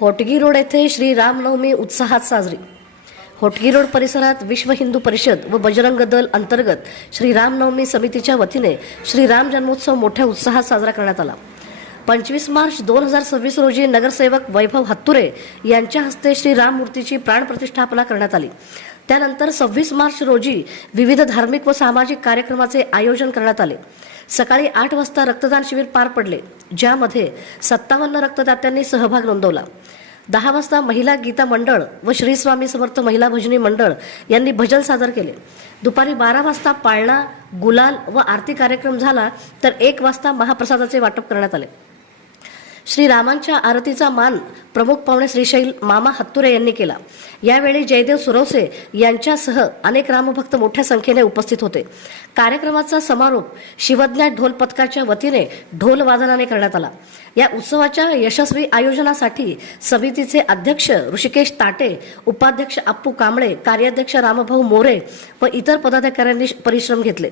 Hotgi road येथे श्री रामनवमी उत्साहात साजरी। होटगी रोड परिसरात विश्व हिंदू परिषद व बजरंग दल अंतर्गत श्री रामनवमी समितीच्या वतीने श्री राम जन्मोत्सव मोठ्या उत्साहात साजरा करण्यात आला। 25 मार्च 2026 रोजी नगरसेवक वैभव हत्तुरे यांच्या हस्ते श्री राम मूर्तीची प्राण प्रतिष्ठापना करण्यात आली। त्यानंतर 26 मार्च रोजी विविध धार्मिक व सामाजिक कार्यक्रमाचे आयोजन करण्यात आले। सकाळी 8 वाजता रक्तदान शिबिर पार पडले, ज्यामध्ये 57 रक्तदात्यांनी सहभाग नोंदवला। 10 वाजता महिला गीता मंडळ व श्री स्वामी समर्थ महिला भजनी मंडळ यांनी भजन सादर केले। दुपारी 12 वाजता पाळणा, गुलाल व आरती कार्यक्रम झाला, तर 1 वाजता महाप्रसादाचे वाटप करण्यात आले। श्री रामांच्या आरतीचा मान प्रमुख पाहुणे श्रीशैल मामा हत्तुरे यांनी केला। यावेळी जयदेव सुरवसे यांच्यासह अनेक रामभक्त मोठ्या संख्येने उपस्थित होते। कार्यक्रमाचा समारोप शिवज्ञात ढोल पथकाच्या वतीने ढोल वादनाने करण्यात आला। या उत्सवाच्या यशस्वी आयोजनासाठी समितीचे अध्यक्ष ऋषिकेश ताटे, उपाध्यक्ष अप्पू कांबळे, कार्याध्यक्ष रामभाऊ मोरे व इतर पदाधिकाऱ्यांनी परिश्रम घेतले।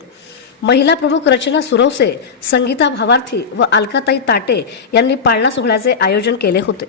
महिला प्रमुख रचना सुरवसे, संगीता भावार्थी व अलकाताई ताटे यांनी पाळणा सोहळ्याचे आयोजन केले होते।